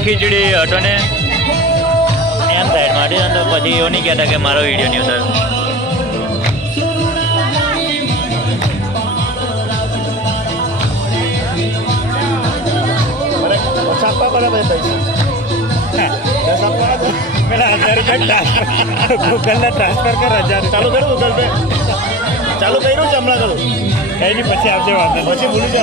ખીચડી હટો ને એમ સાઈડ માટે તો પછી એવું નહીં કહેતા કે મારો વિડીયોની અંદર છાપવા બરાબર પૈસા 1000 ગૂગલને ટ્રાન્સફર કર 1000 ચાલુ કરું ગૂગલ પે ચાલુ કર્યું છે હમણાં કરું કઈ નહીં પછી આવશે વાંધો પછી ભૂલી જાવ